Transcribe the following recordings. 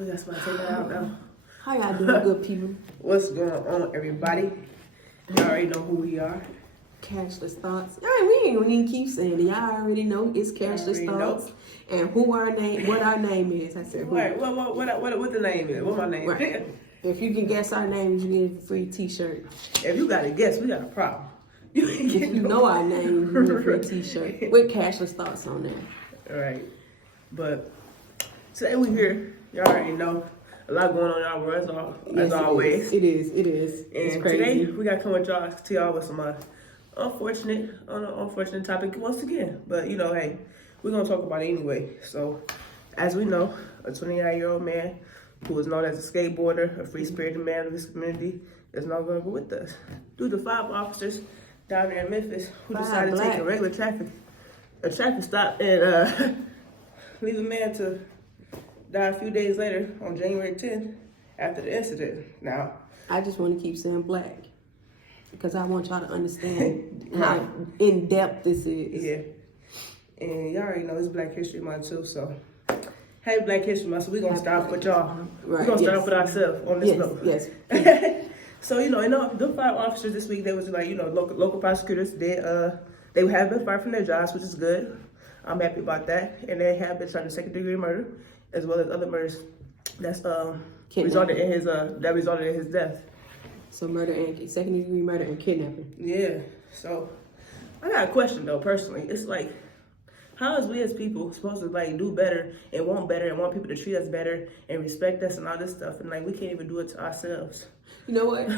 We got somebody take that out now. How y'all doing, good people? What's going on, everybody? Y'all already know who we are. Cashless thoughts. All right, we ain't gonna even keep saying it. Y'all already know it's cashless thoughts and who our name, what our name is. I said, who? Right. What the name is? What my name Right. is? If you can guess our names, you get a free T-shirt. If you got to guess, we got a problem. You ain't If getting you know our name, you get a free T-shirt with cashless thoughts on there. All right. But today we here. Y'all already know. A lot going on in our world as always. It is. And It's crazy. today we got to come with y'all with some unfortunate topic once again. But you know, hey, we're gonna talk about it anyway. So, as we know, a 29-year-old man who is known as a skateboarder, a free-spirited man of this community, is no longer with us due to 5 officers down there in Memphis who decided to take a regular traffic stop and leave a man to die a few days later on January 10th after the incident. Now, I just want to keep saying black because I want y'all to understand how in depth this is. Yeah, and y'all already know it's Black History Month too, so. Hey, Black History Month, so we're going to start off with y'all. Right, we're going to start off with ourselves on this note. Yes. So, the 5 officers this week, they was like, local prosecutors, they have been fired from their jobs, which is good. I'm happy about that. And they have been charged with second-degree murder, as well as other murders that's resulted in his death. So second-degree murder and kidnapping. Yeah. So, I got a question, though, personally. It's like, how is we as people supposed to do better and want people to treat us better and respect us and all this stuff, and we can't even do it to ourselves? You know what?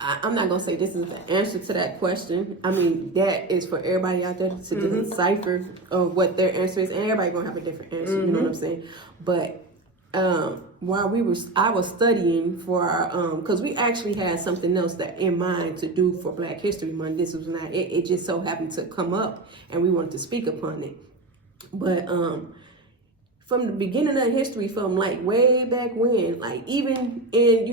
I'm not gonna say this is the answer to that question. I mean, that is for everybody out there to decipher what their answer is, and everybody gonna have a different answer. You know what I'm saying? But while I was studying for our because we actually had something else that in mind to do for Black History Month. This was not it just so happened to come up and we wanted to speak upon it. But from the beginning of history, from way back when, even in,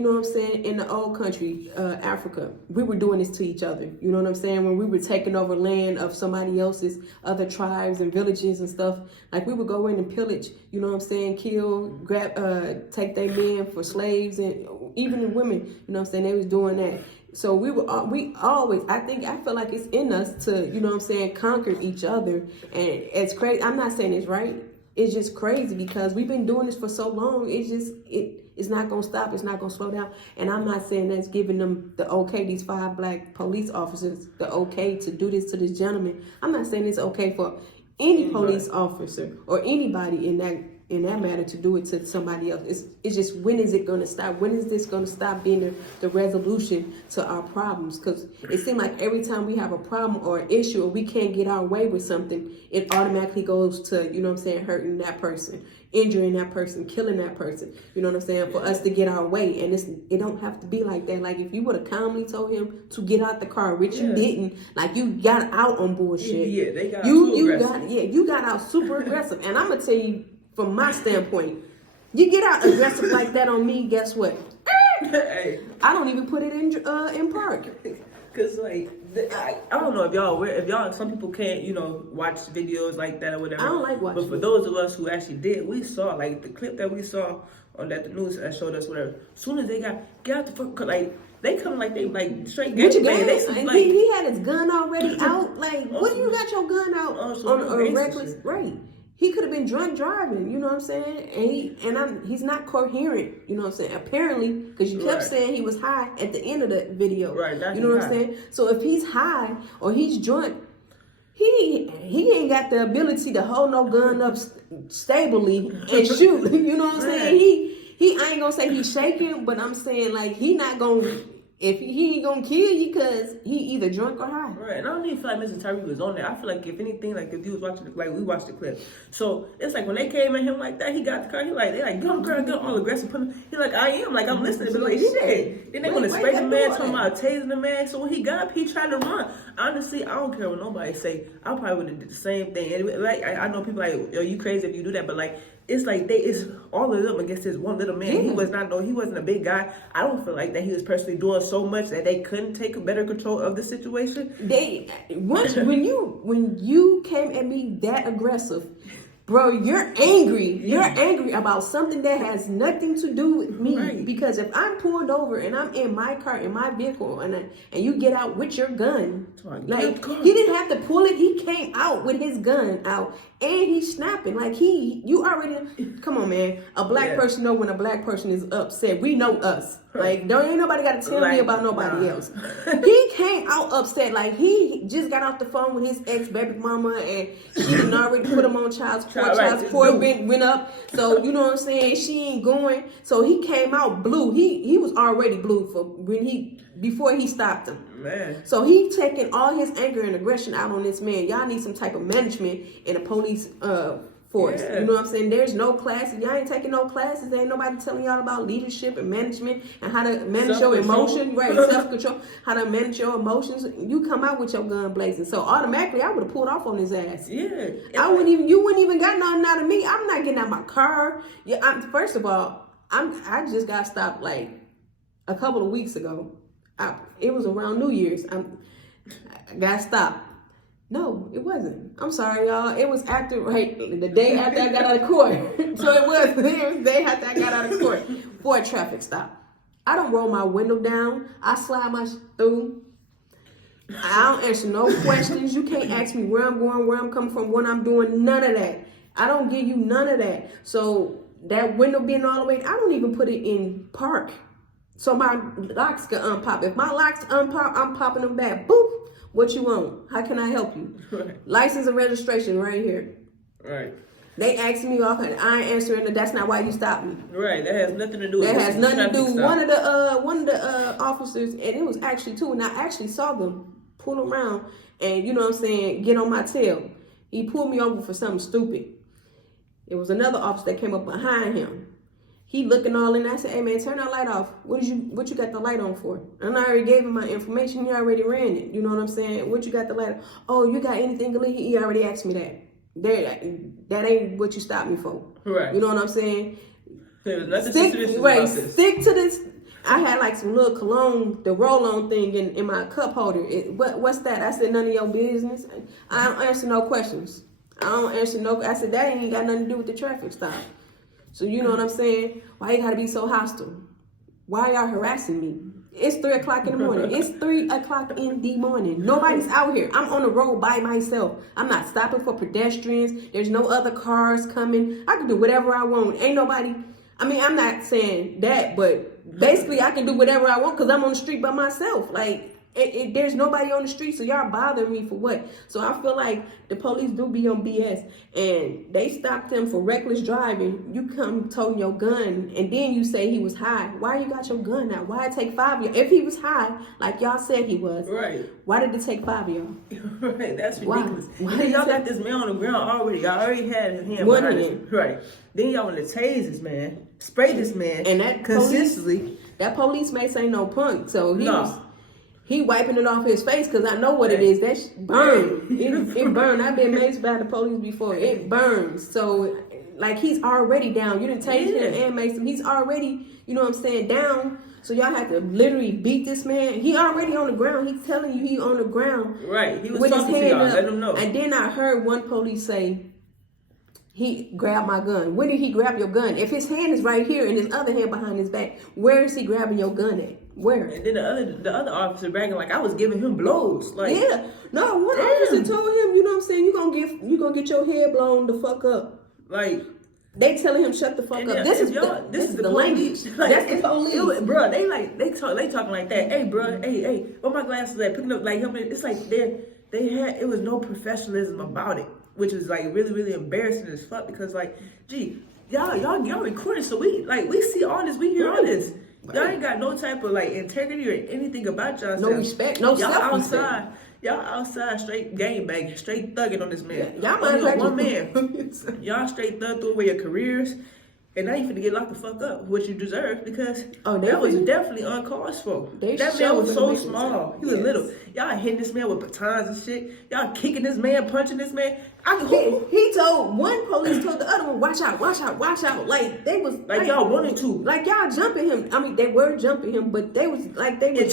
in the old country, Africa, we were doing this to each other. You know what I'm saying? When we were taking over land of somebody else's, other tribes and villages and stuff, we would go in and pillage, you know what I'm saying, kill, grab, take their men for slaves, and even the women, you know what I'm saying, they was doing that. So we always, I feel like it's in us to, you know what I'm saying, conquer each other. And it's crazy. I'm not saying it's right. It's just crazy because we've been doing this for so long. It's not going to stop. It's not going to slow down. And I'm not saying that's giving them the okay, these 5 black police officers, the okay to do this to this gentleman. I'm not saying it's okay for any police officer or anybody in that matter to do it to somebody else. It's just, when is it going to stop? When is this going to stop being the resolution to our problems? Because it seems like every time we have a problem or an issue or we can't get our way with something, it automatically goes to, you know what I'm saying, hurting that person, injuring that person, killing that person. You know what I'm saying? For us to get our way. And it don't have to be like that. If you would have calmly told him to get out the car, which you didn't, you got out on bullshit. Yeah, they got out you got out super aggressive. And I'm going to tell you, from my standpoint, you get out aggressive like that on me, guess what? Hey. I don't even put it in park. Cause I don't know if some people can't, watch videos like that or whatever. I don't like watching. But for those of us who actually did, we saw the clip that we saw on the news that showed us whatever. As soon as they get out the front, they come they straight gang bang. He had his gun already out. What do you got your gun out on a reckless? Right. He could have been drunk driving, you know what I'm saying? And he's not coherent, you know what I'm saying? Apparently, because you kept saying he was high at the end of the video. Right, you know what I'm saying? So if he's high or he's drunk, he ain't got the ability to hold no gun up stably and shoot. You know what I'm saying? I ain't gonna say he's shaking, but I'm saying he not gonna. If he ain't gonna kill you because he either drunk or high. Right, and I don't even feel like Mr. Tyre was on there. I feel like if anything, if you was watching, we watched the clip. So it's when they came at him like that, he got the car. They go, girl, get all aggressive. He I am, I'm listening. But he did. Then they want to spray the man, talking about tasing the man. So when he got up, he tried to run. Honestly, I don't care what nobody say. I probably would have did the same thing. Anyway, I know people yo, you crazy if you do that, but it's all of them against this one little man. Yeah. He wasn't a big guy. I don't feel like that he was personally doing so much that they couldn't take better control of the situation. When you came at me that aggressive, bro, you're angry. You're angry about something that has nothing to do with me. Right. Because if I'm pulled over and I'm in my car, in my vehicle, and you get out with your gun, like, he didn't have to pull it. He came out with his gun out, and he's snapping. Like, you already, come on, man. A black person know when a black person is upset. We know us. Like, ain't nobody got to tell me about nobody else. He came out upset. Like, he just got off the phone with his ex-baby mama, and she done already put him on child support. Child support went up. So, you know what I'm saying? She ain't going. So, he came out blue. He was already blue before he stopped him. Man. So, he taking all his anger and aggression out on this man. Y'all need some type of management in the police force. Yeah. You know what I'm saying? There's no classes. Y'all ain't taking no classes. Ain't nobody telling y'all about leadership and management and how to manage your emotion, right? Self-control, how to manage your emotions. You come out with your gun blazing. So automatically, I would have pulled off on his ass. Yeah. You wouldn't even got nothing out of me. I'm not getting out my car. Yeah. First of all, I just got stopped like a couple of weeks ago. It was around New Year's. I got stopped. No, it wasn't. I'm sorry, y'all. It was the day after I got out of court. So it was the day after I got out of court for a traffic stop. I don't roll my window down. I slide my through. I don't answer no questions. You can't ask me where I'm going, where I'm coming from, what I'm doing. None of that. I don't give you none of that. So that window being all the way, I don't even put it in park. So my locks can unpop. If my locks unpop, I'm popping them back. Boop. What you want? How can I help you? Right. License and registration right here. Right. They asked me off, and I ain't answering. That's not why you stopped me. Right. That has nothing to do with that. Has nothing to do. Stop. One of the officers, and it was actually two, and I actually saw them pull around, and you know what I'm saying, get on my tail. He pulled me over for something stupid. It was another officer that came up behind him. He looking all in. I said, "Hey man, turn that light off. What you got the light on for?" And I already gave him my information. He already ran it. You know what I'm saying? What you got the light on? Oh, you got anything illegal? He already asked me that. That ain't what you stopped me for. Right. You know what I'm saying? There's nothing Stick to this. I had like some little cologne, the roll-on thing in my cup holder. What's that? I said, none of your business. I don't answer no questions. I said, that ain't got nothing to do with the traffic stop. So you know what I'm saying? Why you gotta be so hostile? Why y'all harassing me? It's 3 o'clock in the morning. It's 3 o'clock in the morning. Nobody's out here. I'm on the road by myself. I'm not stopping for pedestrians. There's no other cars coming. I can do whatever I want. Ain't nobody. I mean, I'm not saying that, but basically I can do whatever I want because I'm on the street by myself. Like, there's nobody on the street, so y'all bothering me for what? So I feel like the police do be on BS, and they stopped him for reckless driving. You come toting your gun, and then you say he was high. Why you got your gun out? Why it take 5 of y'all? If he was high, like y'all said he was, right? Why did it take 5 of y'all? Right, that's ridiculous. Why Y'all got this man on the ground already. Y'all already had his hand behind him. Right. Then y'all want to tase this man, spray this man, and that consistently. That police mace ain't no punk, so he wiping it off his face because I know what it is. That burn. It burned. I've been maced by the police before. It burns. So, like, he's already down. You didn't take him and mace him. He's already, you know what I'm saying, down. So y'all have to literally beat this man. He already on the ground. He's telling you he on the ground. Right. He was with talking his hand to y'all. up. Let him know. And then I heard one police say, he grabbed my gun. Where did he grab your gun? If his hand is right here and his other hand behind his back, where is he grabbing your gun at? Where? And then the other officer bragging like I was giving him blows. Like, yeah, no, one officer told him, you know what I'm saying, you gonna get your head blown the fuck up. Like, they telling him shut the fuck up. This is the language. Like, that's the police, bro. They talking like that. Hey, bro. Hey, where my glasses at? Picking up like him. It's like it was no professionalism about it, which is like really really embarrassing as fuck because like, gee, y'all recording, so we see all this, we hear all this. Y'all ain't got no type of like integrity or anything about y'all. No respect, no self-respect. Y'all outside straight game banging, straight thugging on this man. Yeah, y'all might as one man. Y'all straight thug threw away your careers, and now you finna get locked the fuck up, which you deserve because that was definitely uncalled for. That man was so small. He was little. Y'all hitting this man with batons and shit. Y'all kicking this man, punching this man. He told one police told the other one, watch out. Like they was like y'all wanted to. Like y'all jumping him. I mean, they were jumping him, but they was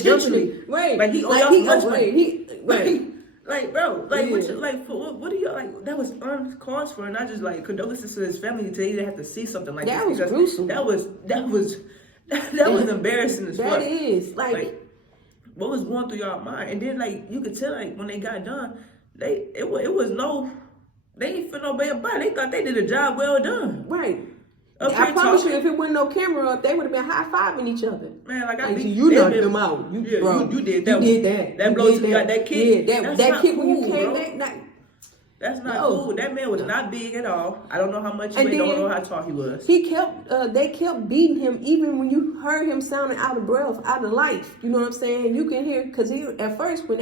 jumping him. Right. Like he right. Like, bro, like, what do you like? That was uncalled for, and I just like condolences to his family until he didn't have to see something like that this. was gruesome. That was embarrassing as fuck. That is like what was going through y'all mind, and then like you could tell like when they got done, it was no, they ain't feel no bad about it. They thought they did a job well done. Right. I promise you, if it wasn't no camera up, they would have been high-fiving each other. Man, like you knocked them out. You did that. You did that. That blow you got that kick. Yeah, that kick when you came back. That's not cool. That man was not big at all. I don't know how much he weighed. Don't know how tall he was. They kept beating him even when you heard him sounding out of breath, out of life. You know what I'm saying? You can hear, because at first when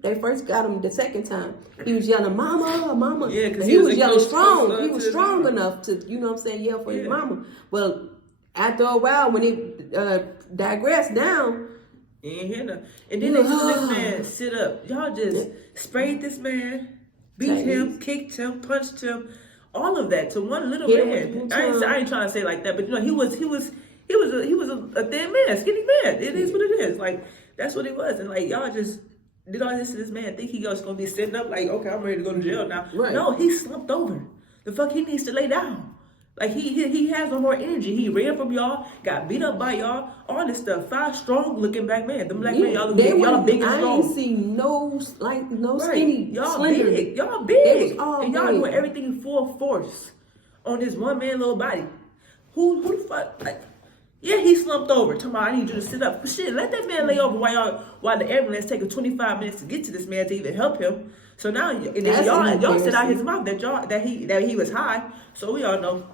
they first got him the second time, he was yelling, "Mama, mama." Yeah, because he was yelling strong. He was strong enough to, you know what I'm saying, yell for his mama. Well, after a while, when it digressed down, you ain't hear nothing. And then they told this man sit up. Y'all just sprayed this man. Beat him, kicked him, punched him, all of that to one little man. I ain't trying to say like that, but you know he was a thin man, skinny man. It is what it is. Like that's what it was, and like y'all just did all this to this man. Think he was gonna be sitting up like, okay, I'm ready to go to jail now. Right. No, he slumped over. The fuck, he needs to lay down. Like he has no more energy. He ran from y'all, got beat up by y'all, all this stuff. 5 strong looking black men. Them black men, y'all big and strong. I ain't seen no skinny, y'all slender. big. Y'all big. And y'all big. doing everything full force on this one man little body. Who the fuck? Like, yeah, he slumped over. Tomorrow, I need you to sit up. But shit, let that man lay over while the ambulance taking 25 minutes to get to this man to even help him. So now, and then y'all said out his mouth that he was high. So we all know.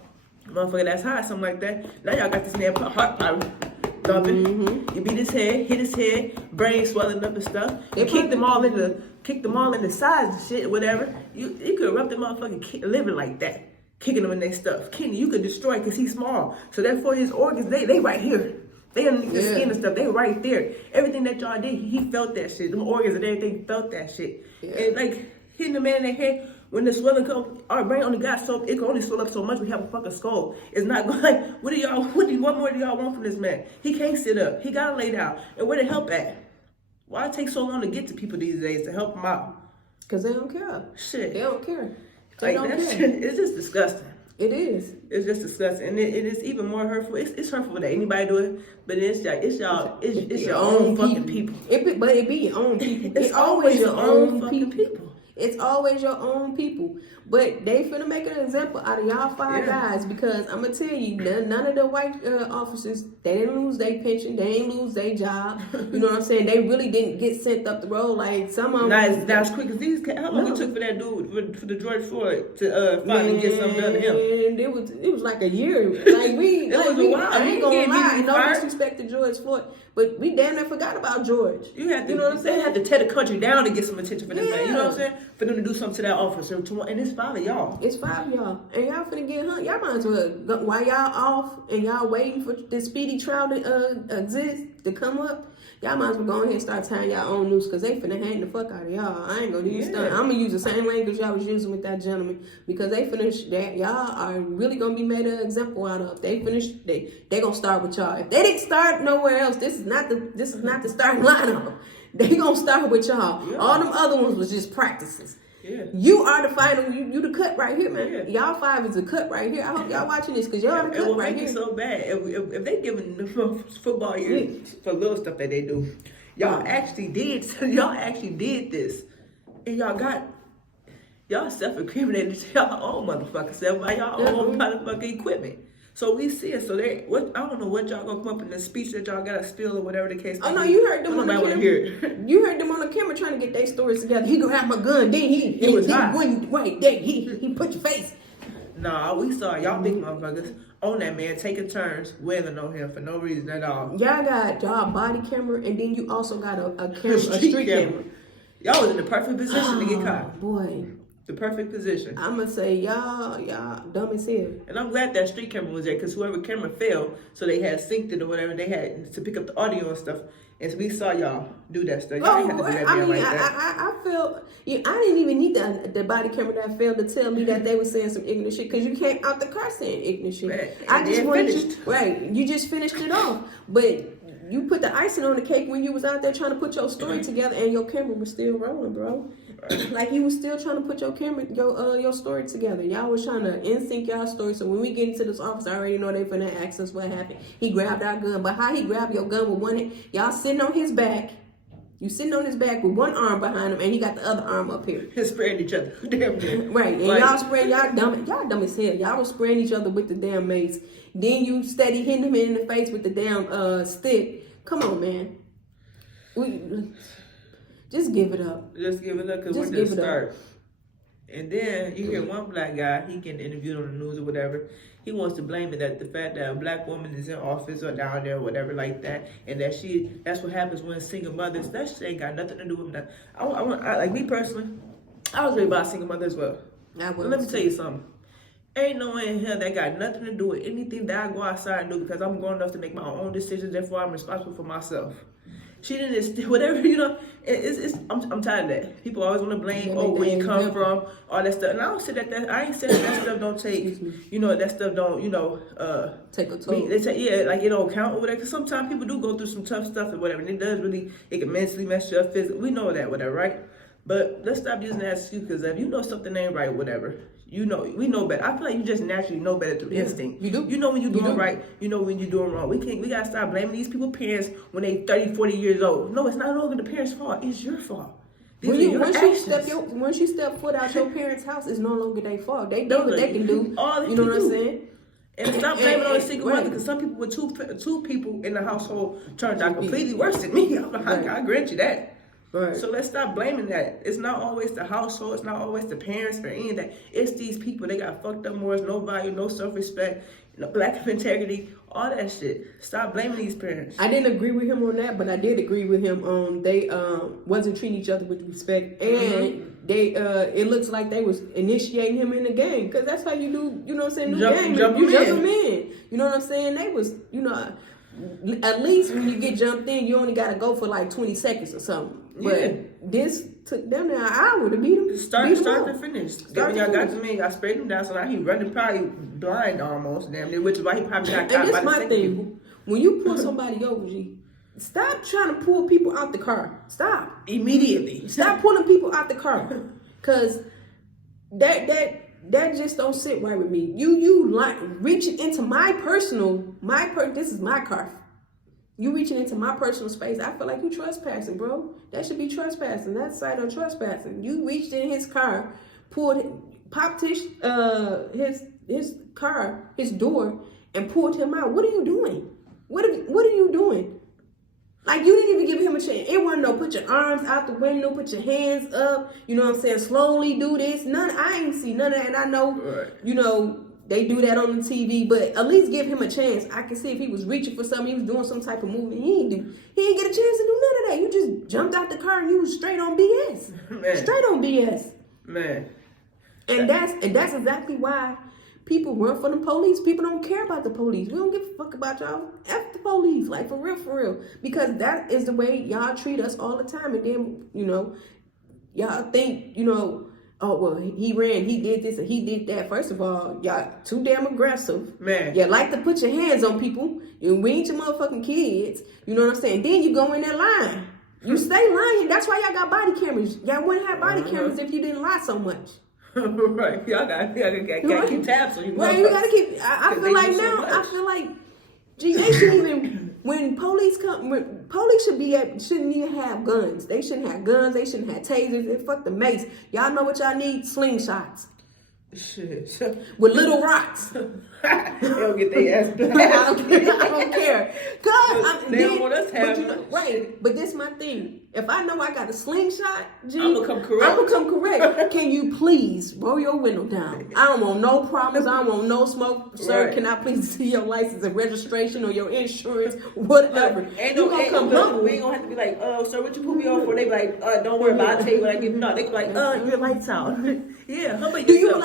Motherfucker that's high, something like that. Now y'all got this man heart thumping. Mm-hmm. You beat his head, hit his head, brain swelling up and stuff. You kicked them all in the sides and shit, whatever. You could have rubbed the motherfucking liver like that, kicking them in their stuff. Kidney you could destroy because he's small. So therefore his organs they right here. They underneath the skin and stuff. They right there. Everything that y'all did, he felt that shit. Them organs and everything felt that shit. Yeah. And like hitting the man in the head. When the swelling comes, our brain only got so, it can only swell up so much. We have a fucking skull. It's not going like, what more do y'all want from this man? He can't sit up. He gotta lay down. And where the help at? Why it take so long to get to people these days to help them out? Because they don't care. Shit. They don't care. They don't care. Shit, it's just disgusting. It is. It's just disgusting. And it is even more hurtful. It's hurtful that anybody do it, but it's your own fucking people. But it be your own people. It's always your own fucking people. It's always your own people. But they finna make an example out of y'all 5 guys, because I'm gonna tell you, none of the white officers, they didn't lose their pension, they didn't lose their job. You know what I'm saying? They really didn't get sent up the road like some of them. Not as quick as these. How long it took for that dude, for the George Floyd to finally get something done to him? And it was like a year. Like we, it was a while. I ain't gonna lie, no disrespect to George Floyd, but we damn near forgot about George. You know what I'm saying? They had to tear the country down to get some attention for this man. You know what I'm saying? For them to do something to that officer, and it's 5 of y'all. It's 5 of y'all, and y'all finna get hung. Y'all might as well, while y'all off and y'all waiting for the speedy trial to exist, to come up, y'all might as well go ahead and start tying y'all own noose, because they finna hang the fuck out of y'all. I ain't gonna do stuff. I'm gonna use the same language y'all was using with that gentleman, because they finish that y'all are really gonna be made an example out of. They gonna start with y'all. If they didn't start nowhere else, this is not the starting lineup. They gonna start with y'all. Yeah. All them other ones was just practices. Yeah. You are the final. You the cut right here, man. Yeah. Y'all 5 is the cut right here. I hope y'all watching this, because y'all the cut right here. It will make it so bad if they giving the football years for little stuff that they do. Y'all actually did this, and y'all self-incriminated y'all own motherfucking self by y'all own motherfucking equipment. So we see it. So I don't know what y'all gonna come up in the speech that y'all gotta steal or whatever the case. Oh no, you heard them on the camera. You heard them on the camera trying to get their stories together. He gonna have my gun. Then he wouldn't wait. Then he put your face. Nah, we saw y'all big motherfuckers on that man taking turns wailing on him for no reason at all. Y'all got y'all body camera, and then you also got a street camera. Y'all was in the perfect position to get caught. Boy. The perfect position. I'm gonna say y'all dumb as hell. And I'm glad that street camera was there, because whoever camera failed, so they had synced it or whatever, they had to pick up the audio and stuff. And so we saw y'all do that stuff. Y'all had to do that I feel I didn't even need the body camera that failed to tell me that they were saying some ignorant shit, because you can't out the car saying ignorant shit. Right. I just wanted you just finished it off, but you put the icing on the cake when you was out there trying to put your story together, and your camera was still rolling, bro. Like you was still trying to put your story together. Y'all was trying to in-sync y'all story. So when we get into this office, I already know they finna ask us what happened. He grabbed our gun, but how he grabbed your gun with one hand? Y'all sitting on his back. You sitting on his back with one arm behind him, and he got the other arm up here. He's spraying each other. Damn. Right, and y'all spraying y'all dumb as hell. Y'all was spraying each other with the damn mace. Then you steady hitting him in the face with the damn stick. Come on, man. Just give it up. Just give it up because we're just start. And then you hear one black guy, he getting interviewed on the news or whatever. He wants to blame it that the fact that a black woman is in office or down there or whatever like that, and that that's what happens when single mothers. That shit ain't got nothing to do with that. I like me personally, I was raised by a single mother as well. But let me tell you something. Ain't no way in hell that got nothing to do with anything that I go outside and do because I'm grown enough to make my own decisions. Therefore, I'm responsible for myself. She didn't, whatever, I'm tired of that. People always want to blame, where you come from, all that stuff. And I don't say that I ain't saying that stuff don't take, that stuff don't, take a toll. Like it don't count or whatever. Because sometimes people do go through some tough stuff or whatever. And it can mentally mess you up physically. We know that, whatever, right? But let's stop using that excuse because if you know something ain't right, whatever, we know better. I feel like you just naturally know better through instinct. You do. You know when you're doing right. You know when you're doing wrong. We gotta stop blaming these people's parents when they 30, 40 years old. No, it's not no longer the parents' fault. It's your fault. Once you step foot out your parents' house, it's no longer their fault. They do what they can do. You know what I'm saying? And stop blaming on a single mother because some people with two people in the household turns out completely worse than me. I grant you that. Right. So let's stop blaming that. It's not always the household. It's not always the parents or any of that. It's these people. They got fucked up morals, no value, no self-respect, lack of integrity, all that shit. Stop blaming these parents. I didn't agree with him on that, but I did agree with him on they wasn't treating each other with respect, and they it looks like they was initiating him in the game because that's how you do. You know what I'm saying? You jump him in. You know what I'm saying? They was at least when you get jumped in, you only got to go for like 20 seconds or something. But this took them an hour to beat him. Start to finish. Then y'all got to me, I sprayed him down, so now he running probably blind almost, damn near, which is why he probably got caught by the second people. When you pull somebody over, G, stop trying to pull people out the car. Stop. Immediately. Stop pulling people out the car. Because that just don't sit right with me. You like reaching into this is my car. You reaching into my personal space. I feel like you trespassing, bro. That should be trespassing. That's side of trespassing. You reached in his car, popped his car, his door, and pulled him out. What are you doing? What are you doing? Like, you didn't even give him a chance. It wasn't no put your arms out the window, put your hands up, you know what I'm saying, slowly do this. I ain't see none of that. And I know, they do that on the TV, but at least give him a chance. I can see if he was reaching for something, he was doing some type of movement. He didn't get a chance to do none of that. You just jumped out the car and you was straight on BS. Man. Straight on BS. Man. And that's exactly why people run for the police. People don't care about the police. We don't give a fuck about y'all. F the police. Like, for real. Because that is the way y'all treat us all the time. And then, y'all think, oh, well, he ran, he did this, and he did that. First of all, y'all too damn aggressive. Man. You like to put your hands on people. We ain't your motherfucking kids. You know what I'm saying? Then you go in that line. You stay lying. That's why y'all got body cameras. Y'all wouldn't have body cameras if you didn't lie so much. Right. Y'all gotta keep tabs on you. Right, you gotta keep. I feel like, gee, they shouldn't even. When police come, police shouldn't even have guns. They shouldn't have guns. They shouldn't have tasers. And fuck the mace. Y'all know what y'all need? Slingshots. Shit. With little rocks. They don't get their ass back. I don't care. They don't want us to have right. But this my thing. If I know I got a slingshot, G, I'm gonna come correct. Can you please roll your window down? I don't want no problems. I don't want no smoke. Sir, right. Can I please see your license and registration or your insurance, whatever? Ain't no, we ain't gonna have to be like, sir, what you put me on for? They be like, don't worry about it. I'll tell you what I give you. No, they be like, your lights out. Yeah, how about yourself?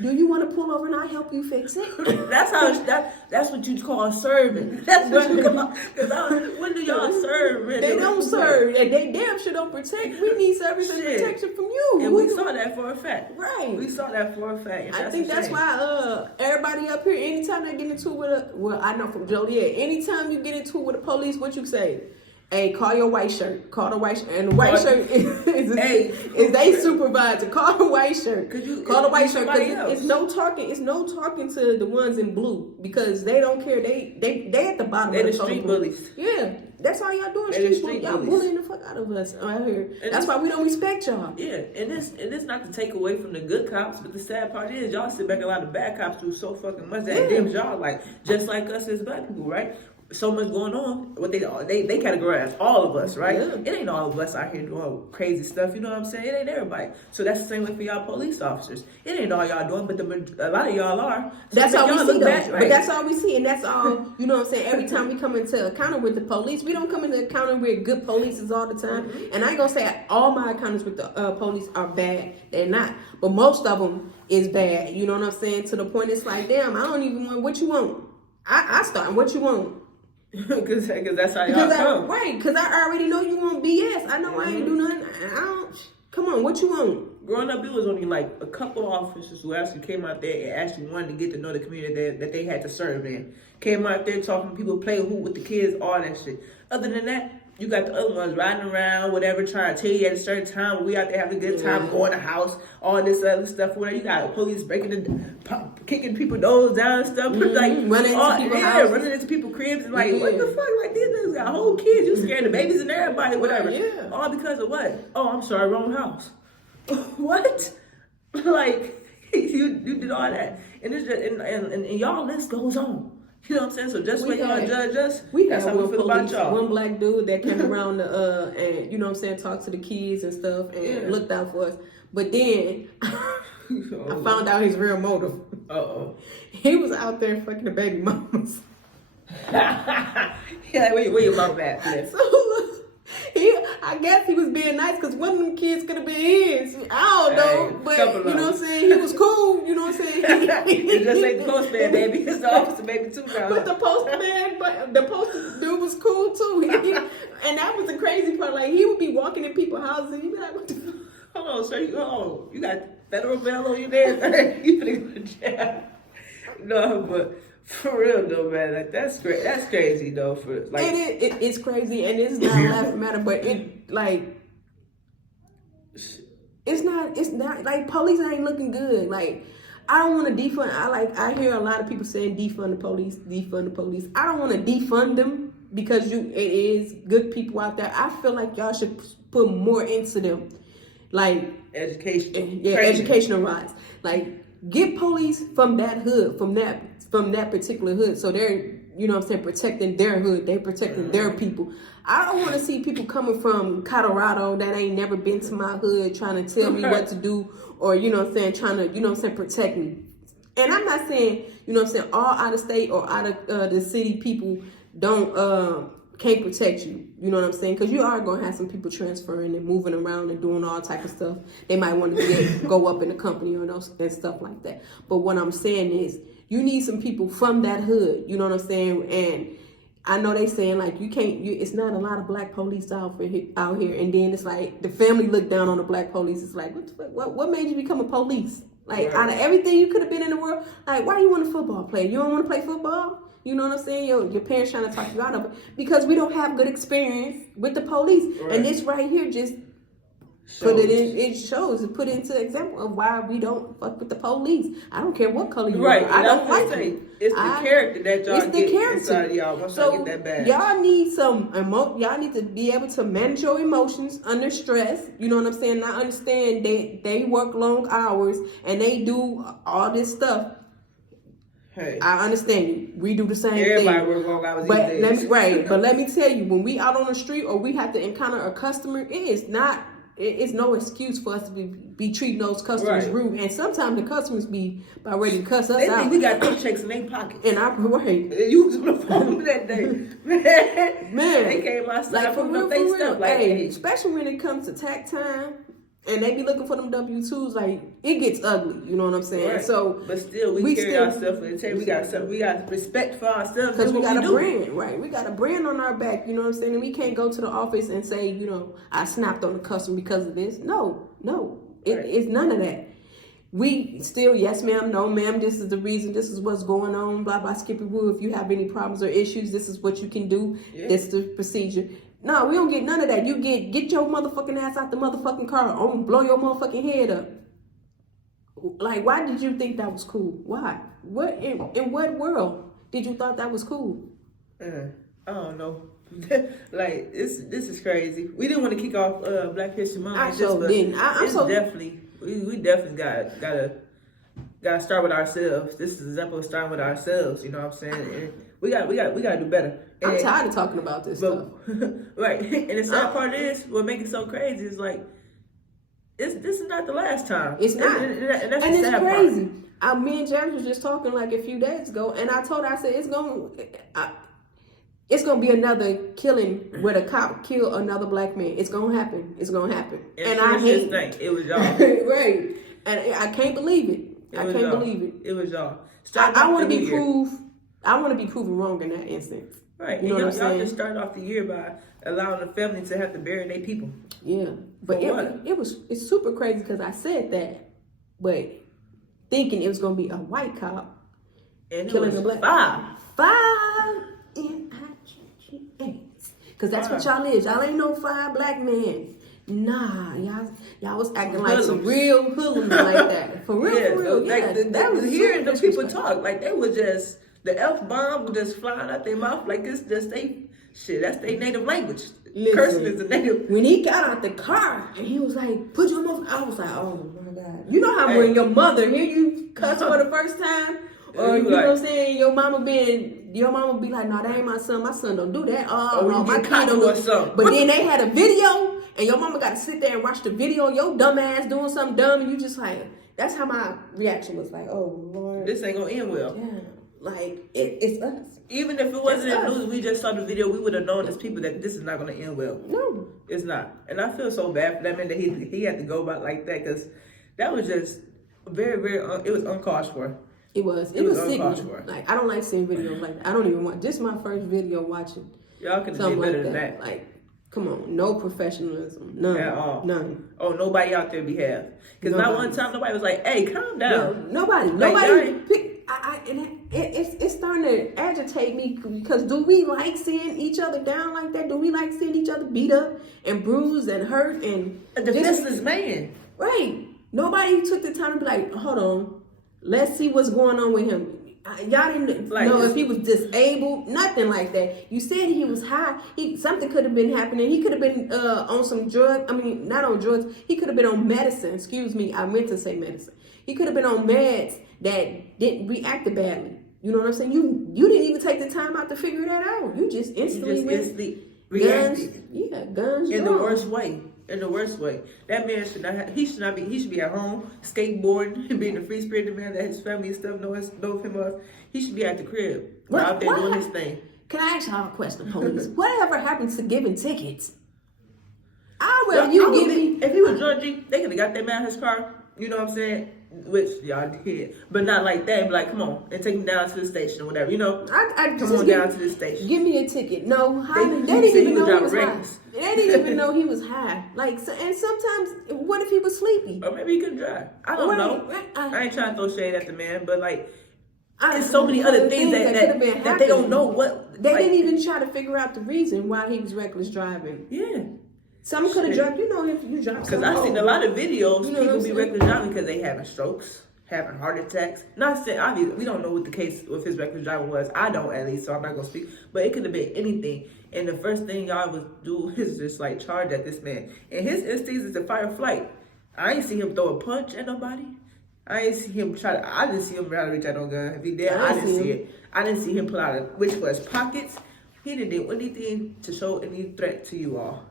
Do you want to pull over and I'll help you fix it? That's what you call serving. That's what you call. Because when do y'all serve? Really? They don't serve. They damn sure don't protect. We need service and protection from you. And we saw that for a fact. Right. We saw that for a fact. I think that's why everybody up here, anytime they get into it with I know from Joliet, anytime you get into it with the police, what you say? Hey, call your white shirt. Call the white shirt. And the white shirt is they supervisor. Call the white shirt. Call the white shirt. Because it's no talking. It's no talking to the ones in blue because they don't care. They at the bottom. They're the street bullies. Yeah, that's all y'all doing. Street y'all bullying the fuck out of us out here. And that's why we don't respect y'all. Yeah, and this not to take away from the good cops, but the sad part is y'all sit back and a lot of bad cops do so fucking much that dims y'all like just like us as black people, right? So much going on. What they categorize all of us, right? Yeah. It ain't all of us out here doing crazy stuff. You know what I'm saying? It ain't everybody. So that's the same way for y'all police officers. It ain't all y'all doing, but a lot of y'all are. So that's all we see, though. Right? But that's all we see, and that's all. You know what I'm saying? Every time we come into encounter with the police, we don't come into encounter with good police all the time. Mm-hmm. And I ain't gonna say all my encounters with the police are bad. They're not, but most of them is bad. You know what I'm saying? To the point it's like, damn, I don't even want what you want. I start what you want. Because that's how y'all come. Right, because I already know you want BS. I know I ain't do nothing. Come on, what you want? Growing up, it was only like a couple officers who actually came out there and actually wanted to get to know the community that they had to serve in. Came out there talking to people, play hoop with the kids, all that shit. Other than that, you got the other ones riding around, whatever, trying to tell you at a certain time when we out there having a good time, going to house, all this other stuff. Whatever. You got police kicking people doors down and stuff. Like running into people's cribs and like, what the fuck? Like these niggas got whole kids. You scaring the babies and everybody, whatever. Yeah. All because of what? Oh, I'm sorry, wrong house. What? Like you did all that, and it's just and y'all list goes on. You know what I'm saying? So just when y'all judge us, that's how we feel about y'all. One black dude that came around and you know what I'm saying, talked to the kids and stuff and looked out for us. But then I found out his real motive. He was out there fucking the baby mamas. Yeah, where your mom at? Yeah. So look, I guess he was being nice because one of them kids could have been his. I don't know, but you know what I'm saying? He was cool. You know what I'm saying? It just ain't the postman, baby. It's the officer, baby, too. But the poster dude was cool too. And that was the crazy part. Like he would be walking in people's houses and he'd be like, "What the fuck?" Hold on, sir. You got federal bail on you there? You finna go to jail. No, but for real though, man, like that's great. That's crazy though. For like, it's crazy, and it's not a laughing matter, but it like it's not like police ain't looking good. Like I don't want to defund. I hear a lot of people saying defund the police. I don't want to defund them because it is good people out there. I feel like y'all should put more into them, like education. Yeah, educational rise. Like get police from that hood, from that particular hood, so they're, you know what I'm saying, protecting their hood, they protecting their people. I don't want to see people coming from Colorado that ain't never been to my hood trying to tell me what to do, or, you know what I'm saying, trying to, you know what I'm saying, protect me. And I'm not saying, you know what I'm saying, all out of state or out of the city people can't protect you. You know what I'm saying? Because you are going to have some people transferring and moving around and doing all type of stuff. They might want to go up in the company or and stuff like that. But what I'm saying is, you need some people from that hood. You know what I'm saying? And I know they saying like it's not a lot of black police out here. And then it's like the family look down on the black police. It's like, what made you become a police? Like out of everything you could have been in the world, like why do you want a football player? You don't want to play football? You know what I'm saying? Your parents trying to talk you out of it because we don't have good experience with the police. Right. And this right here just put it in. It shows put into example of why we don't fuck with the police. I don't care what color you are. I don't like it. It's the character that y'all get inside of y'all. Once y'all get that bad, y'all need y'all need to be able to manage your emotions under stress. You know what I'm saying? I understand they work long hours and they do all this stuff. Hey, I understand you. We do the same thing. Everybody works long hours these days. But let me tell you, when we out on the street or we have to encounter a customer, it's no excuse for us to be treating those customers rude. And sometimes the customers be about ready to cuss us they out. Think we got paychecks in their pockets. And you was on the phone that day. Man. They came outside like, for real, stuff. Like, hey, especially when it comes to tax time. And they be looking for them W-2s, like, it gets ugly, you know what I'm saying? Right. So, but still, we carry ourselves for the table. We got respect for ourselves. Because we got a brand, right? We got a brand on our back, you know what I'm saying? And we can't go to the office and say, you know, I snapped on the customer because of this. No. It's none of that. We still, yes ma'am, no ma'am, this is the reason, this is what's going on, blah, blah, skippy woo. If you have any problems or issues, this is what you can do. Yeah. This is the procedure. No, we don't get none of that. You get your motherfucking ass out the motherfucking car. I'm gonna blow your motherfucking head up. Like, why did you think that was cool? Why? What in what world did you thought that was cool? I don't know. Like, this is crazy. We didn't want to kick off Black History Month. I so didn't. We definitely gotta start with ourselves. This is an example of starting with ourselves. You know what I'm saying? And we gotta do better. And, I'm tired of talking about this stuff. Right. And the sad part is, what makes it so crazy is like, this is not the last time. It's not. And that's and the it's sad crazy. part. Me and James was just talking like a few days ago, and I told her, I said, it's gonna be another killing where the cop kill another black man. It's gonna happen. It's gonna happen. And I hate it was y'all. Right. And I can't believe it. I can't believe it. It was y'all. I want to be proved. I want to be proven wrong in that instance. Right. You know what I'm saying? Y'all just started off the year by allowing the family to have to bury their people. Yeah, but it's super crazy because I said that, but thinking it was gonna be a white cop and killing a black five because that's what y'all is. Y'all ain't no 5 black men. Nah, y'all was acting like some real hoodlums like that. For real, for real. Like Yeah, that was hearing the people talk. Like they were just, the F-bomb was just flying out their mouth. Like it's just that's their native language. Listen, cursing is a native. When he got out the car and he was like, put your mouth, I was like, oh my God. You know how when your mother hear you cuss for the first time? Or you know what I'm saying, your mama be like, no, that ain't my son. My son don't do that. Oh, no, my kid don't do something. But then they had a video, and your mama got to sit there and watch the video. Your dumb ass doing something dumb, and you just like, that's how my reaction was like, oh Lord, this ain't gonna end well. Yeah, like it's us. Even if it wasn't in the news, we just saw the video, we would have known as people that this is not gonna end well. No, it's not. And I feel so bad for that man that he had to go about like that, because that was just very, very. It was uncalled for. It was sickening. Like, I don't like seeing videos like that. I don't even want. This is my first video watching. Y'all could have did better than that. Like, come on, no professionalism, none at all. None. Oh, nobody out there behalf. Because not one time nobody was like, "Hey, calm down." No, nobody. It's starting to agitate me because do we like seeing each other down like that? Do we like seeing each other beat up and bruised and hurt and a defenseless man? Right. Nobody took the time to be like, hold on. Let's see what's going on with him. Y'all didn't know if he was disabled, nothing like that. You said he was high. Something could have been happening. He could have been on some drug. I mean, not on drugs. He could have been on medicine. Excuse me. I meant to say medicine. He could have been on meds that didn't react badly. You know what I'm saying? You didn't even take the time out to figure that out. You just instantly reacted. Guns in the worst way. In the worst way. That man should not. He should be at home skateboarding and being the free spirited man that his family and stuff know him of. He should be at the crib, out there doing his thing. Can I ask y'all a question, police? Whatever happens to giving tickets? If he was drunk, they could have got that man his car. You know what I'm saying? Which y'all did, but not like that. Be like, come on, and take him down to the station or whatever. You know, come on down to the station. Give me a ticket. No, they didn't even know he was high. They didn't even know he was high. Like, and sometimes, what if he was sleepy? Or maybe he couldn't drive. I don't know. I ain't trying to throw shade at the man, but like, there's so many other things that they don't know what. They didn't even try to figure out the reason why he was reckless driving. Yeah. Some could have dropped, if you dropped. Because I've seen a lot of videos, people be reckless driving because they having strokes, having heart attacks. Not saying, obviously, we don't know what the case with his reckless driving was. I don't, at least, so I'm not going to speak. But it could have been anything. And the first thing y'all would do is just like charge at this man. And his instincts is to fight or flight. I ain't see him throw a punch at nobody. I didn't see him try to reach out no gun. If he did, I didn't see it. I didn't see him pull out which was pockets. He didn't do anything to show any threat to you all.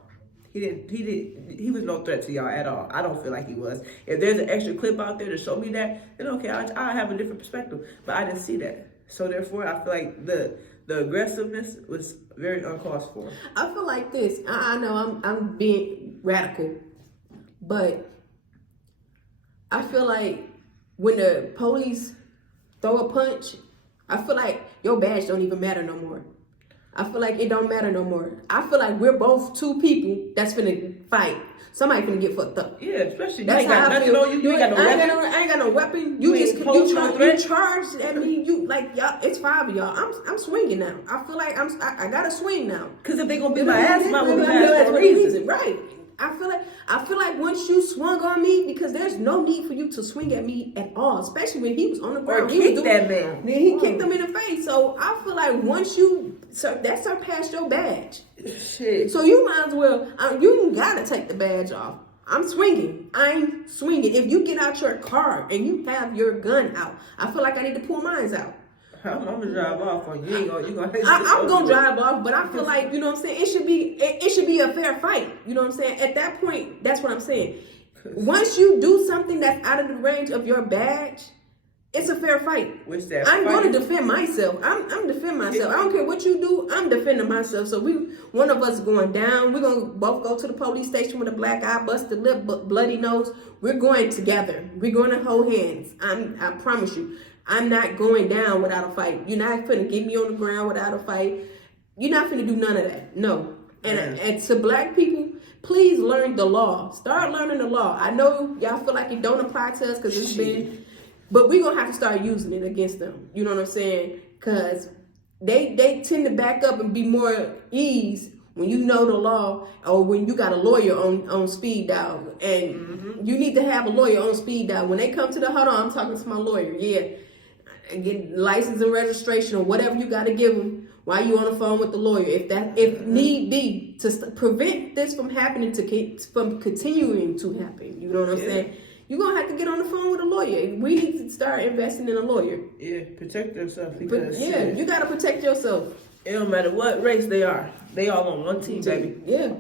He was no threat to y'all at all. I don't feel like he was. If there's an extra clip out there to show me that, then okay, I'll have a different perspective. But I didn't see that. So therefore, I feel like the aggressiveness was very uncalled for. I feel like this. I know I'm being radical, but I feel like when the police throw a punch, I feel like your badge don't even matter no more. I feel like it don't matter no more. I feel like we're both two people that's finna fight. Somebody finna get fucked up. Yeah, especially that's you ain't got nothing on you. You ain't got no weapon. I ain't got no weapon. You charged at me. You like y'all. It's 5 of y'all. I'm swinging now. I feel like I gotta swing now. Because if they gonna beat my ass, my will be ass for a reason. Right. I feel like once you swung on me, because there's no need for you to swing at me at all, especially when he was on the ground. Or kick that man. Then he kicked him in the face. So I feel like once that surpassed your badge. Shit. So you might as well. You ain't gotta take the badge off. I'm swinging. If you get out your car and you have your gun out, I feel like I need to pull mine out. I'm gonna drive off on you. I'm gonna drive off, but I feel like, you know what I'm saying, it should be a fair fight. You know what I'm saying? At that point, that's what I'm saying. Once you do something that's out of the range of your badge, it's a fair fight. I'm going to defend myself. I'm defending myself. I don't care what you do. I'm defending myself. So one of us going down. We're gonna both go to the police station with a black eye, busted lip, bloody nose. We're going together. We're going to hold hands. I promise you. I'm not going down without a fight. You're not finna get me on the ground without a fight. You're not finna do none of that. No. And to black people, please learn the law. Start learning the law. I know y'all feel like it don't apply to us because it's been, but we're gonna have to start using it against them. You know what I'm saying? Because they tend to back up and be more ease when you know the law, or when you got a lawyer on speed dial. And you need to have a lawyer on speed dial. When they come to the, hold on, I'm talking to my lawyer. Yeah. Get license and registration or whatever you got to give them while you on the phone with the lawyer. If need be, to prevent this from happening, from continuing to happen. You know what I'm saying? You're going to have to get on the phone with a lawyer. We need to start investing in a lawyer. Yeah, protect yourself. You got to protect yourself. It don't matter what race they are. They all on one team, baby. Yeah.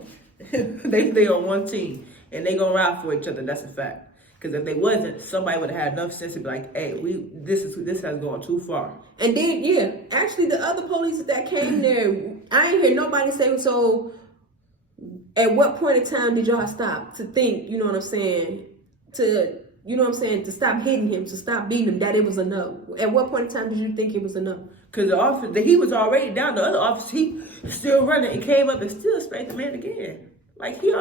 they on one team. And they going to ride for each other. That's a fact. Because if they wasn't, somebody would have had enough sense to be like, hey, this has gone too far. And then, actually the other police that came there, I ain't hear nobody say, so at what point in time did y'all stop to think, you know what I'm saying, to stop hitting him, to stop beating him, that it was enough? At what point in time did you think it was enough? Because the officer, he was already down. The other officer, he still running and came up and still spanked the man again. Like, he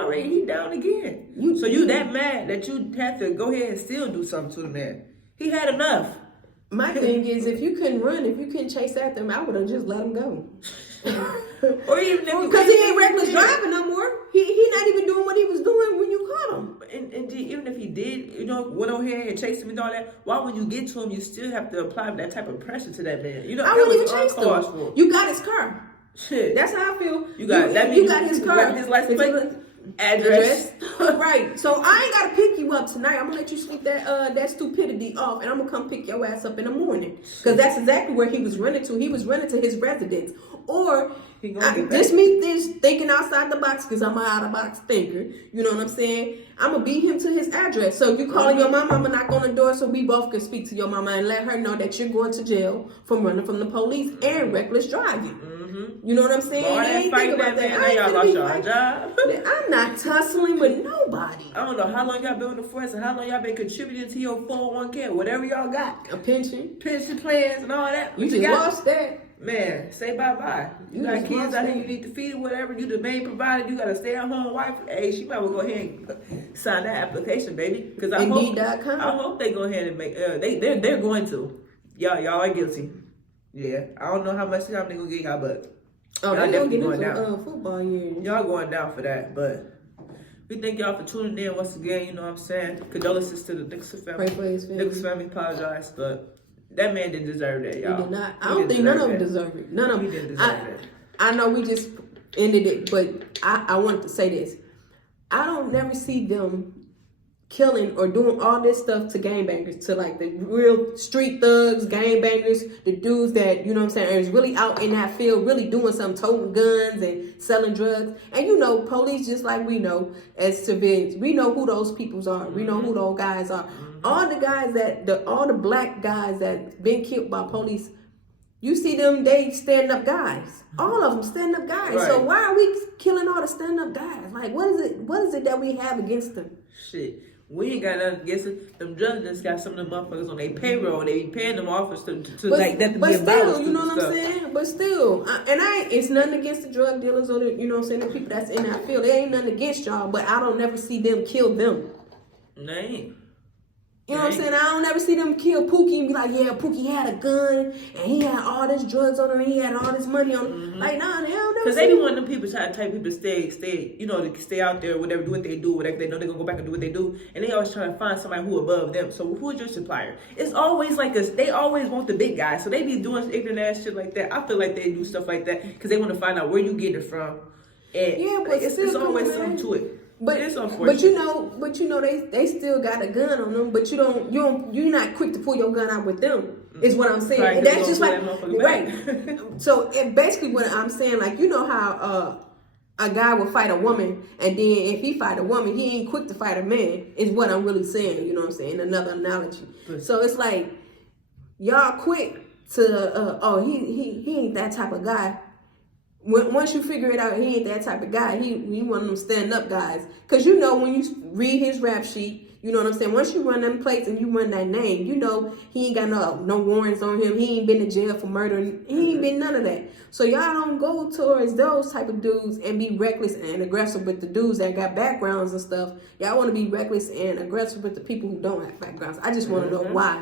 down again. You that mad that you had to go ahead and still do something to the man. He had enough. My thing is, if you couldn't run, if you couldn't chase after him, I would have just let him go. Or even because he ain't reckless driving no more. He not even doing what he was doing when you caught him. And even if he did, went on here and chased him and all that, why when you get to him, you still have to apply that type of pressure to that man? I wouldn't even chase him. You got his car. Shit. That's how I feel. You got his car. His license plate. Address. Right. So I ain't gotta pick you up tonight. I'm gonna let you sleep that stupidity off, and I'm gonna come pick your ass up in the morning. Because that's exactly where he was running to. He was running to his residence. Or this thinking outside the box, because I'm an out of box thinker. You know what I'm saying? I'm gonna beat him to his address. So you calling your mama, I'm gonna knock on the door so we both can speak to your mama and let her know that you're going to jail from running from the police and reckless driving. You know what I'm saying? Boy, ain't think about that. Now y'all lost your job. I'm not tussling with nobody. I don't know how long y'all been on the force and how long y'all been contributing to your 401k, whatever y'all got. A pension plans and all that. You just lost that. Man, say bye-bye. You got kids out here you need to feed or whatever. You the main provider. You got a stay-at-home wife. Hey, she might well go ahead and sign that application, baby. Because I hope they go ahead and make. They're going to. Y'all are guilty. Yeah, I don't know how much time they gonna get y'all, but y'all definitely going down. Football year. Y'all going down for that, but we thank y'all for tuning in once again. You know what I'm saying? Condolences to the Nichols family. Pray for his family. Nichols family apologize, but that man didn't deserve that, y'all. He did not. I don't think none of them deserve it. None of them. He didn't deserve it. I know we just ended it, but I wanted to say this. I don't never see them killing or doing all this stuff to gangbangers, to like the real street thugs, gangbangers, the dudes that, you know what I'm saying, is really out in that field, really doing something, toting guns and selling drugs. And police, just like we know as civilians, we know who those peoples are. We know who those guys are. All the guys all the black guys that been killed by police, you see them, they stand up guys. All of them stand up guys. Right. So why are we killing all the stand up guys? Like, what is it that we have against them? Shit. We ain't got nothing against it. Them judges just got some of them motherfuckers on their payroll. They be paying them officers to But, like that to but be still, about you know what stuff. I'm saying? But still, it's nothing against the drug dealers or the, you know what I'm saying, the people that's in that field. There ain't nothing against y'all, but I don't never see them kill them. They ain't. You know what I'm saying? I don't ever see them kill Pookie and be like, yeah, Pookie had a gun and he had all this drugs on him and he had all this money on him. Mm-hmm. Like, nah, they don't never. Because they be one of them people, type people to stay, you know, to stay out there, whatever, do what they do, whatever they know they're gonna go back and do what they do, and they always trying to find somebody who above them. So who is your supplier? It's always like this. They always want the big guy, so they be doing ignorant ass shit like that. I feel like they do stuff like that because they want to find out where you get it from. And Yeah, but it's always something to it. But it's unfortunate. but you know they still got a gun on them. But you're not quick to pull your gun out with them. Is what I'm saying. Right, And that's just like right. So basically, what I'm saying, like, you know how a guy will fight a woman, and then if he fight a woman, he ain't quick to fight a man. Is what I'm really saying. You know what I'm saying? Another analogy. So it's like y'all quick to he ain't that type of guy. Once you figure it out, he ain't that type of guy. He one of them stand-up guys. Because you know when you read his rap sheet, you know what I'm saying? Once you run them plates and you run that name, you know he ain't got no warrants on him. He ain't been to jail for murder. He ain't been none of that. So y'all don't go towards those type of dudes and be reckless and aggressive with the dudes that got backgrounds and stuff. Y'all want to be reckless and aggressive with the people who don't have backgrounds. I just want to know why.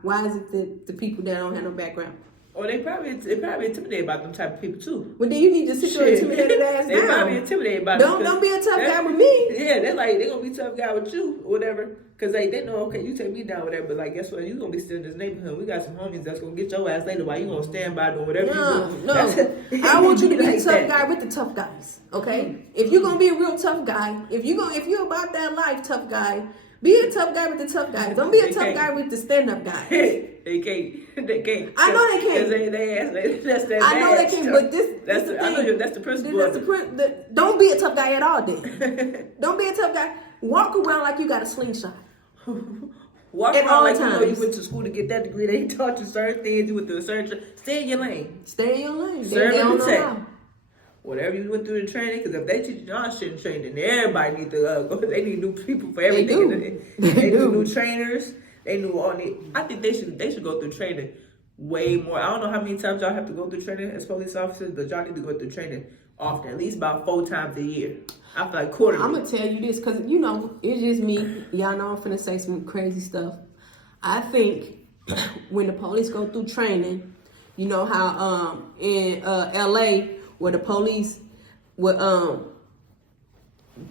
Why is it the people that don't have no background? Or they probably intimidated about them type of people too. Well, then you need to sit your intimidated ass they down. They probably intimidated about Don't be a tough guy with me. Yeah, they're like, they gonna be a tough guy with you or whatever. Cause like, they know, okay, you take me down, whatever, but like, guess what? You gonna be still in this neighborhood. We got some homies that's gonna get your ass later while you gonna stand by doing whatever you do. No. I want you to be a tough guy with the tough guys, okay? If you're gonna be a real tough guy, if you're about that life, tough guy, be a tough guy with the tough guys. Don't be a tough guy with the stand-up guys. They can't. They can't. I know they can't. That's their I know they can't, but that's the thing. I know that's the principle. Don't be a tough guy at all then. Don't be a tough guy. Walk around like you got a slingshot. Walk around like you know you went to school to get that degree. They taught you certain things. You went through a certain. Stay in your lane. Stay in your lane. Serve and protect. Whatever you went through in training, because if they teach y'all shit in training, then everybody need to go. They need new people for everything. They need new trainers. They knew all the. I think they should go through training way more. I don't know how many times y'all have to go through training as police officers, but y'all need to go through training often, at least about 4 times a year. I feel like quarterly. I'm gonna tell you this because you know it's just me. Y'all know I'm finna say some crazy stuff. I think when the police go through training, you know how in LA where the police would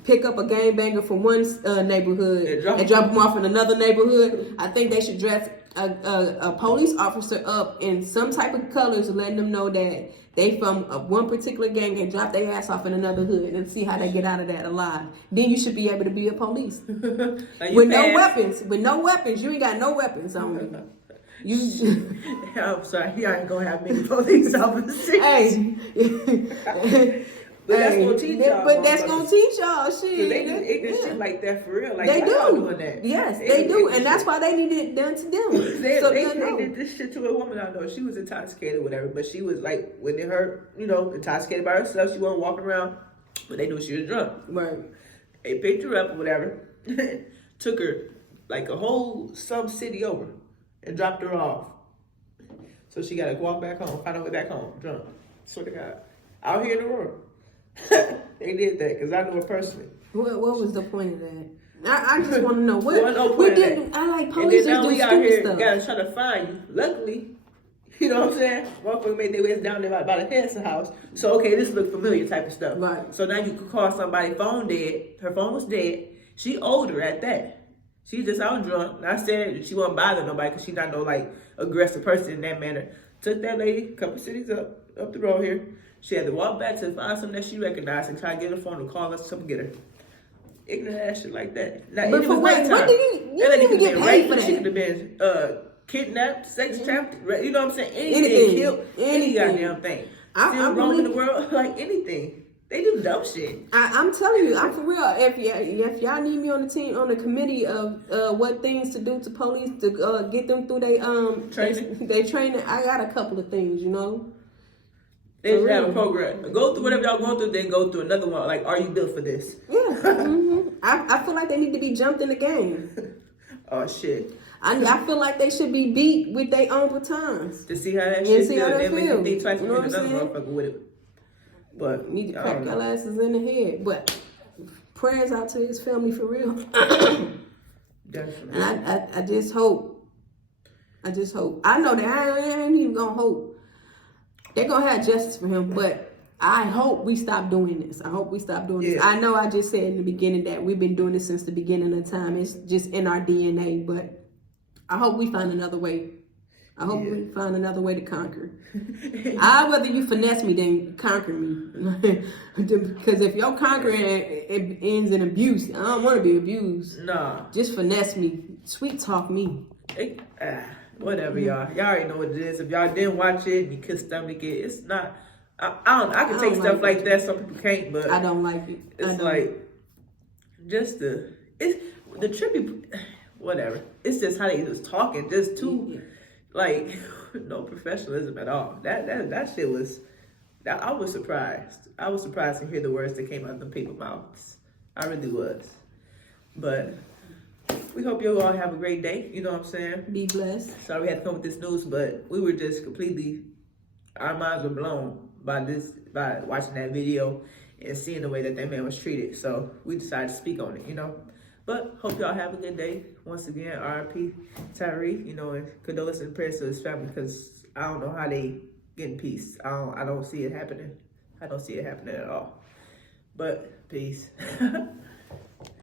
pick up a gangbanger from one neighborhood and drop him off in another neighborhood. I think they should dress a police officer up in some type of colors, letting them know that they from one particular gang and drop their ass off in another hood and see how they get out of that alive. Then you should be able to be a police with no weapons. With no weapons, you ain't got no weapons on you. I'm sorry, y'all ain't gonna have many police officers. Hey. But that's gonna teach y'all. But that's gonna teach y'all shit. They do ignorant shit like that for real. Like they do. Doing that. Yes, they do, and that's why they need it done to them. They did this shit to a woman I know. She was intoxicated, or whatever, but she was like, when they heard, intoxicated by herself, she wasn't walking around, but they knew she was drunk. Right. They picked her up or whatever, took her like a whole some city over, and dropped her off. So she got to walk back home, find her way back home, drunk. Swear to God, out here in the world. They did that because I knew her personally. What was the point of that? I just want to know what did I like police and then now do we out here stuff. gotta try to find you. Luckily, you know what I'm saying? Motherfucker made their way down there by the Hanson house. So okay, this look familiar type of stuff. Right. So now you could call somebody phone dead. Her phone was dead. She older at that. She just out drunk. And I said she wasn't bothering nobody because she not no like aggressive person in that manner. Took that lady a couple cities up the road here. She had to walk back to find something that she recognized and try to get her phone to call us to come get her. Ignorant ass shit like that. Now, but for what? What did you didn't get paid for that? She could have been kidnapped, sex trapped. You know what I'm saying? Anything. Killed. Any goddamn thing. Still wrong in the world, like anything. They do dumb shit. I'm telling you, I'm for real. If y'all need me on the team, on the committee of what things to do to police to get them through their training, I got a couple of things, They should have a program. Go through whatever y'all going through, then go through another one. Like, are you built for this? Yeah. Mm-hmm. I feel like they need to be jumped in the game. Oh shit. I feel like they should be beat with their own batons. To see how that shit see how feel. that Then make you feel. think twice You know before what I'm another saying? motherfucker with it. But Need to I crack don't your know. asses in the head. But prayers out to his family for real. Definitely. And I just hope. I know that I ain't even gonna hope. They're gonna have justice for him, but I hope we stop doing this. I hope we stop doing this. I know I just said in the beginning that we've been doing this since the beginning of time. It's just in our DNA, but I hope we find another way. I hope we find another way to conquer. I'd rather you finesse me than conquer me. Because if your conquering it ends in abuse, I don't want to be abused. Nah. Just finesse me. Sweet talk me. Whatever, y'all. Y'all already know what it is. If y'all didn't watch it and you could stomach it, it's not. I can take stuff like that. Some people can't, but I don't like it. It's like just the trippy. Whatever. It's just how they was talking. Just too like no professionalism at all. That shit was. I was surprised. I was surprised to hear the words that came out of the people's mouths. I really was. But we hope you all have a great day. You know what I'm saying? Be blessed. Sorry we had to come with this news, but we were just completely, our minds were blown by watching that video and seeing the way that man was treated. So we decided to speak on it, you know. But hope y'all have a good day. Once again, R.I.P. Tyre, you know, and condolences and prayers to his family, because I don't know how they get in peace. I don't see it happening. I don't see it happening at all. But peace.